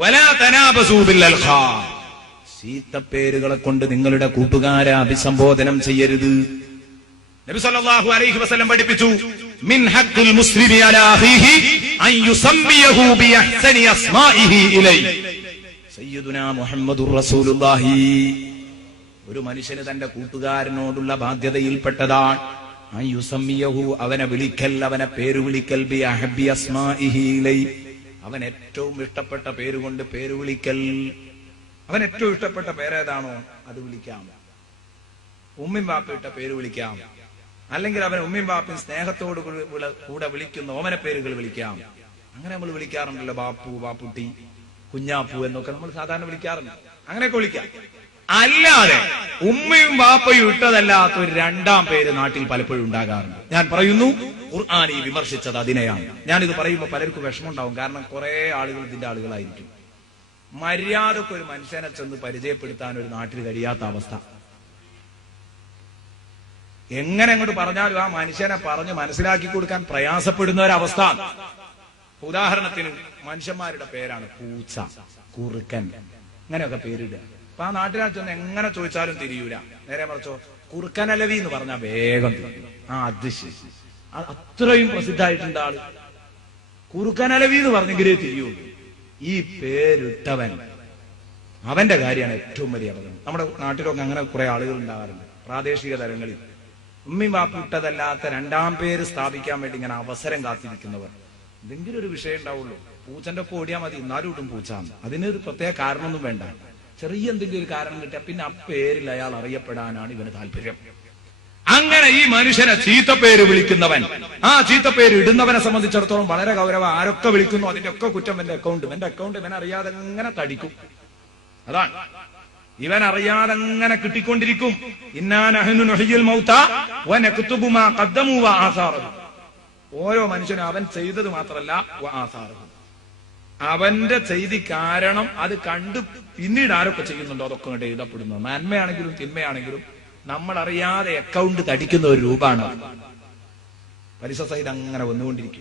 വലാ തനാബസൂ ബിൽ അൽഖാബ്, ചീത്തപ്പേരുകളെ കൊണ്ട് നിങ്ങളുടെ കൂട്ടുകാരെ അഭിസംബോധനം ചെയ്യരുത്. നബി സല്ലല്ലാഹു അലൈഹി വസല്ലം പഠിപ്പിച്ചു, മിൻ ഹഖ്ഖിൽ മുസ്ലിമി അലാ അഖീഹി അൻ യുസമ്മിയഹു ബി അഹ്സനി അസ്മാഇഹി ഇലൈഹി. സയ്യിദുനാ മുഹമ്മദുർ റസൂലുള്ളാഹി, ഒരു മനുഷ്യന് തന്റെ കൂട്ടുകാരനോടുള്ള ബാധ്യതയിൽപ്പെട്ടതാണ് അൻ യുസമ്മിയഹു, അവനെ വിളിക്കൽ, അവനെ പേര് വിളിക്കൽ, ബി അഹബ്ബി അസ്മാഇഹി ഇലൈഹി, അവൻ ഏറ്റവും ഇഷ്ടപ്പെട്ട പേരുകൊണ്ട് പേര് വിളിക്കൽ. അവൻ ഏറ്റവും ഇഷ്ടപ്പെട്ട പേരേതാണോ അത് വിളിക്കാം. ഉമ്മിൻ ബാപ്പയിട്ട പേര് വിളിക്കാം, അല്ലെങ്കിൽ അവൻ ഉമ്മിൻ ബാപ്പയും സ്നേഹത്തോട് കൂടെ വിളിക്കുന്ന ഓമന പേരുകൾ വിളിക്കാം. അങ്ങനെ നമ്മൾ വിളിക്കാറുണ്ടല്ലോ, ബാപ്പു, ബാപ്പുട്ടി, കുഞ്ഞാപ്പു എന്നൊക്കെ നമ്മൾ സാധാരണ വിളിക്കാറുണ്ട്. അങ്ങനെയൊക്കെ വിളിക്കാം. അല്ലാതെ ഉമ്മയും ബാപ്പയും ഇട്ടതല്ലാത്ത ഒരു രണ്ടാം പേര് നാട്ടിൽ പലപ്പോഴും ഉണ്ടാകാറുണ്ട്. ഞാൻ പറയുന്നു, ഖുർആൻ ഈ വിമർശിച്ചത് അതിനെയാണ്. ഞാനിത് പറയുമ്പോൾ പലർക്കും വിഷമമുണ്ടാവും. കാരണം കുറെ ആളുകൾ ഇതിന്റെ ആളുകളായിരിക്കും. മര്യാദക്ക് ഒരു മനുഷ്യനെ ചെന്ന് പരിചയപ്പെടുത്താൻ ഒരു നാട്ടിൽ കഴിയാത്ത അവസ്ഥ. എങ്ങനെ അങ്ങോട്ട് പറഞ്ഞാലും ആ മനുഷ്യനെ പറഞ്ഞ് മനസ്സിലാക്കി കൊടുക്കാൻ പ്രയാസപ്പെടുന്ന ഒരവസ്ഥ. ഉദാഹരണത്തിന് മനുഷ്യന്മാരുടെ പേരാണ് പൂച്ച, കുറുക്കൻ, ഇങ്ങനെയൊക്കെ പേരിടുക. അപ്പൊ ആ നാട്ടിലാ ചെന്ന് എങ്ങനെ ചോദിച്ചാലും തിരിയൂല. നേരെ മറിച്ചോ കുറുക്കനലവി എന്ന് പറഞ്ഞാൽ വേഗം തിരിയും. അത് ശരി, അത്രയും പ്രസിദ്ധമായിട്ടുണ്ട് ആള്. കുറുക്കനലവി എന്ന് പറഞ്ഞെങ്കിലേ തിരിയുള്ളൂ. ഈ പേരിട്ടവൻ, അവന്റെ കാര്യമാണ് ഏറ്റവും വലിയ അപകടം. നമ്മുടെ നാട്ടിലൊക്കെ അങ്ങനെ കുറെ ആളുകൾ ഉണ്ടാകാറുണ്ട്. പ്രാദേശിക തലങ്ങളിൽ ഉമ്മയും ബാപ്പും ഇട്ടതല്ലാത്ത രണ്ടാം പേര് സ്ഥാപിക്കാൻ വേണ്ടി ഇങ്ങനെ അവസരം കാത്തിരിക്കുന്നവർ. എന്തെങ്കിലും ഒരു വിഷയം ഉണ്ടാവുള്ളൂ, പൂച്ചന്റെ ഒപ്പം ഓടിയാൽ മതി, എന്നാലും ഇട്ടും പൂച്ചാന്ന്. അതിനൊരു പ്രത്യേക കാരണമൊന്നും വേണ്ട. ചെറിയ എന്തെങ്കിലും ഒരു കാരണം കിട്ടിയാൽ പിന്നെ ആ പേരിൽ അയാൾ അറിയപ്പെടാനാണ് ഇവന് താല്പര്യം. അങ്ങനെ ഈ മനുഷ്യനെ ചീത്തപ്പേര് വിളിക്കുന്നവൻ, ആ ചീത്തപ്പേര് ഇടുന്നവനെ സംബന്ധിച്ചിടത്തോളം വളരെ ഗൗരവം. ആരൊക്കെ വിളിക്കുന്നു അതിന്റെ ഒക്കെ കുറ്റം എന്റെ അക്കൗണ്ട് ഇവൻ അറിയാതെ എങ്ങനെ തടിക്കും. അതാണ്, ഇവൻ അറിയാതെ എങ്ങനെ കിട്ടിക്കൊണ്ടിരിക്കും. ഇന്നാ നഹ്നു നുഹ്യിൽ മൗതാ വനക്തുബു മാ ഖദ്ദമു വആസാറഹു. ഓരോ മനുഷ്യനും അവൻ ചെയ്തത് മാത്രമല്ല വആസാറഹു, അവന്റെ ചെയ്തി കാരണം അത് കണ്ട് പിന്നീട് ആരൊക്കെ ചെയ്യുന്നുണ്ടോ അതൊക്കെ അങ്ങോട്ട് എഴുതപ്പെടുന്നു. നന്മയാണെങ്കിലും തിന്മയാണെങ്കിലും നമ്മൾ അറിയാതെ അക്കൗണ്ട് തടിക്കുന്ന ഒരു രൂപമാണ്. പലിശ സഹിതം അങ്ങനെ വന്നുകൊണ്ടിരിക്കും.